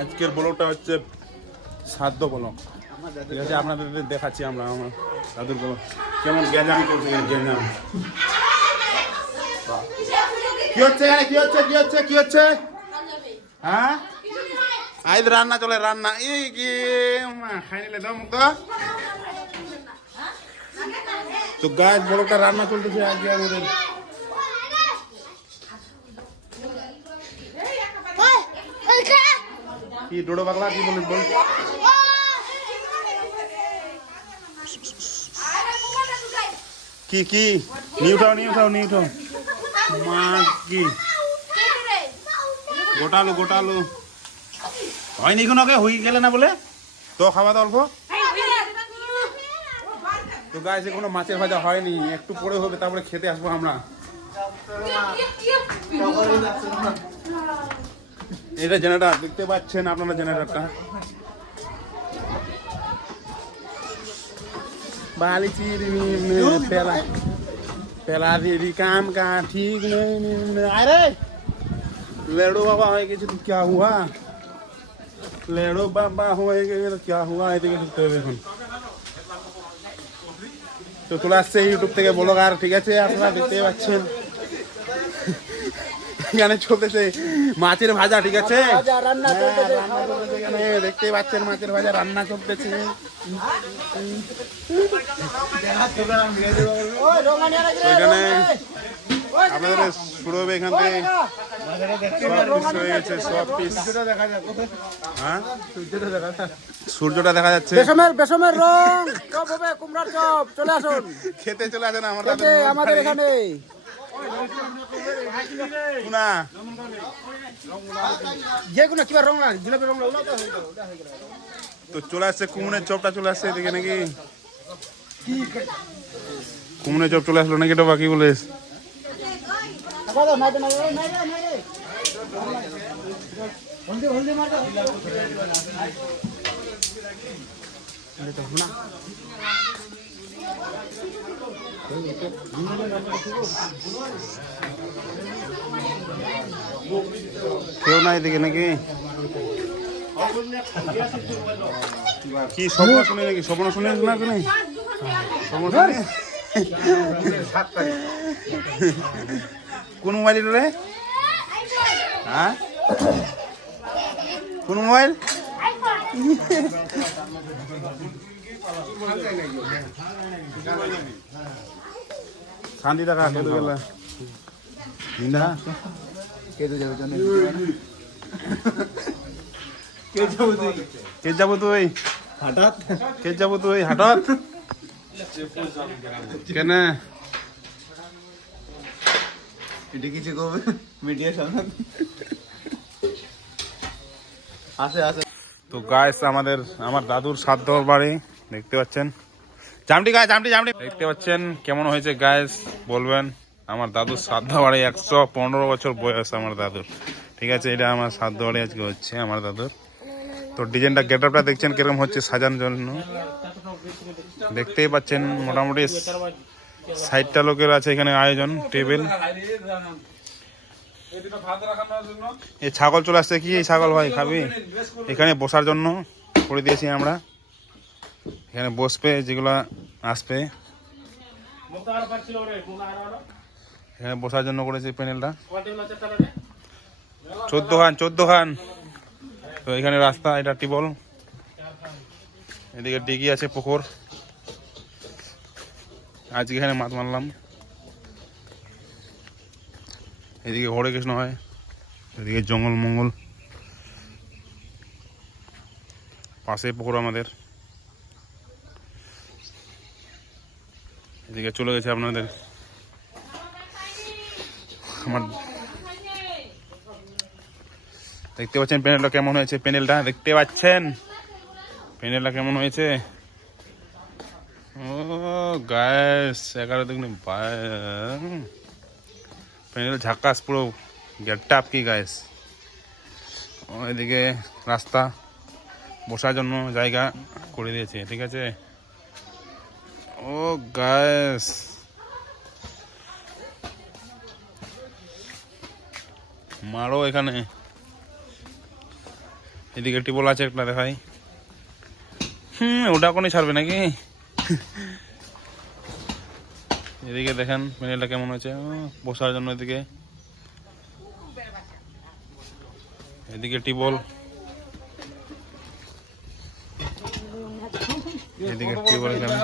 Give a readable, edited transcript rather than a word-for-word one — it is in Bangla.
আজকের ব্লগটা হচ্ছে শ্রাদ্ধ ব্লগ। ঠিক আছে, আপনাদের দেখাচ্ছি আমরা আমার দাদুর ব্লগ কেমন গ্যাঞ্জামি করছে। গ্যাঞ্জাম কি হচ্ছে এখানে? কি হচ্ছে কি হচ্ছে কি হচ্ছে? হ্যাঁ, আজ রান্না চলে, রান্না। এই কি খাই নিলে দাও মুখ তো গাছ ব্লগটা রান্না চলতেছে আজকে আমাদের। কি ডোডো পাগলা কি বলিস বল? কি কি নিয়ে উঠাও নিয়ে উঠাও নিয়ে উঠাও। মা কি গোটালু গোটালু হয়নি কোনো হয়ে গেলে না বলে তো খাওয়া দাওয়া অল্প। তো গাছ কোনো মাছের ভাজা হয়নি, একটু পরে হবে, তারপরে খেতে আসবো আমরা। এটা জেনারেটর দেখতে পাচ্ছেন আপনারা, জেনারেটরটা বালি চিরি পেলা পেলা দিয়ে काम का ठीक नहीं। अरे लेडो बाबा हो गए तो क्या हुआ? लेडो बाबा हो गए तो क्या हुआ? দেখতে হবে এখন। তো চলে আসছে ইউটিউব থেকে ব্লগার। ঠিক আছে, আপনারা দেখতে পাচ্ছেন এখানে চলতেছে মাছের ভাজা। ঠিক আছে, এখানে দেখতে পাচ্ছেন মাছের ভাজা রান্না চলতেছে। এখানে আপনাদের শুরু হবে এখান থেকে। হয়ে গেছে সব পিস। হ্যাঁ, সূর্যটা দেখা যাচ্ছে। বেসমের রং চপ হবে, কুমড়ার চপ। চলে আসুন, খেতে চলে আসেন আমাদের এখানে। যেগুলো কিবা রং লাগে, জিলাপি রং লাগে তো চলে আসছে কুমড়ের চপটা চলে আসছে এদিকে নাকি? কুমড়ের চপ চলে আসলো নাকি? এটা বাকি বলিস কেউ না এদিকে নাকি? কি স্বপ্ন শুনে নাকি? স্বপ্ন শুনে না তুমি? স্বপ্ন শুনে কোন মোবাইল রে? হ্যাঁ, কোন মোবাইল? শান্তি দেখা কেটে গেল। কে যাবো তুই হাটাত? কে যাবো তুই হাটাত? কেন কিছু কবে মিডিয়ার সামনে আসে আসে। তো গাইস আমার দাদুর শ্রাদ্ধ বাড়ি দেখতে পাচ্ছেন। জামটি গাছ জামটি জামটি দেখতে পাচ্ছেন কেমন হয়েছে গাইস বলবেন। আমার দাদুর শ্রাদ্ধ বাড়ি, 115 বছর বয়স আমার দাদুর। ঠিক আছে, এটা আমার শ্রাদ্ধ বাড়ি আজকে হচ্ছে আমার দাদুর। তো ডিজাইনটা গেটআপটা দেখছেন কিরকম হচ্ছে সাজানোর জন্য। দেখতেই পাচ্ছেন মোটামুটি 60টা লোকের আছে এখানে আয়োজন। টেবিল, এই ছাগল চলে আসছে। কি এই ছাগল ভাই খাবি? এখানে বসার জন্য করে দিয়েছি আমরা। এখানে বসবে যেগুলা আসবে, এখানে বসার জন্য করেছি প্যানেলটা। 14 খান। তো এখানে রাস্তা, এটা টিবল, এদিকে ডিগি আছে, পুকুর। আজকে এখানে মাছ মারলাম। এদিকে হরে কৃষ্ণ হয়, এদিকে জঙ্গল মঙ্গল, পাশে পুকুর আমাদের। এদিকে চলে গেছে আপনাদের আমার। দেখতে পাচ্ছেন প্যানেলটা কেমন হয়েছে? প্যানেলটা দেখতে পাচ্ছেন প্যানেলটা কেমন হয়েছে? ও গাইস 11 দেখুন প্যানেল ঝাক্কাস, পুরো গেটটা আপকি গাইস। এদিকে রাস্তা, বসার জন্য জায়গা করে দিয়েছে। ঠিক আছে, ও গাইস মারো এখানে। এদিকে টিবল আছে একটা দেখাই। ওটা কোনই ছাড়বে নাকি? এদিকে দেখেন প্যানেলটা কেমন হয়েছে বসার জন্য। এদিকে টিবল, এদিকে টিবল এখানে।